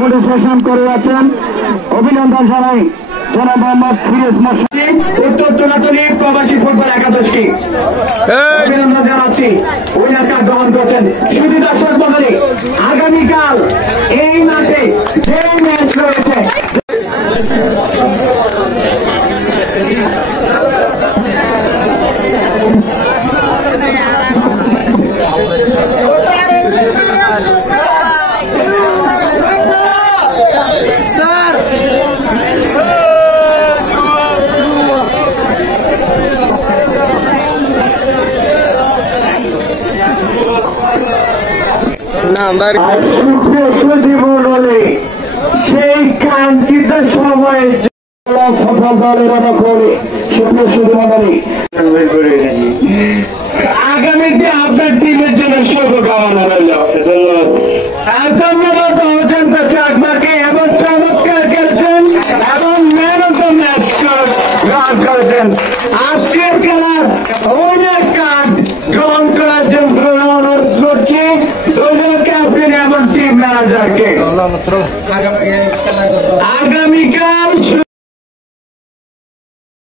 Motivation করে যাচ্ছেন। অভিনন্দন জানাই জনাব মোহাম্মদ ফিরোজ মোর্শেদ, উত্তর চুনাতলী প্রবাসী ফুটবল একাদশকে অভিনন্দন জানাচ্ছি। উইনার কাপ গ্রহণ করছেন। শুধু দর্শক মণ্ডলী, আগামীকাল এই মাঠে যে ম্যাচ রয়েছে সেই কাঙ্ক্ষিত সময়ে সফল দলের আগামীতে আপনার টিমের জন্য শুভকামনা রইল। চাকমাকে এমন চমৎকার খেলছেন এবং ম্যান অফ দ্য ম্যাচ গ্রহণ করেছেন। আজকের খেলার উইনার কার্ড গ্রহণ করার জন্য অনুরোধ করছি দলীয় ক্যাপ্টেন এবং টিম ম্যানেজারকে। আগামীকাল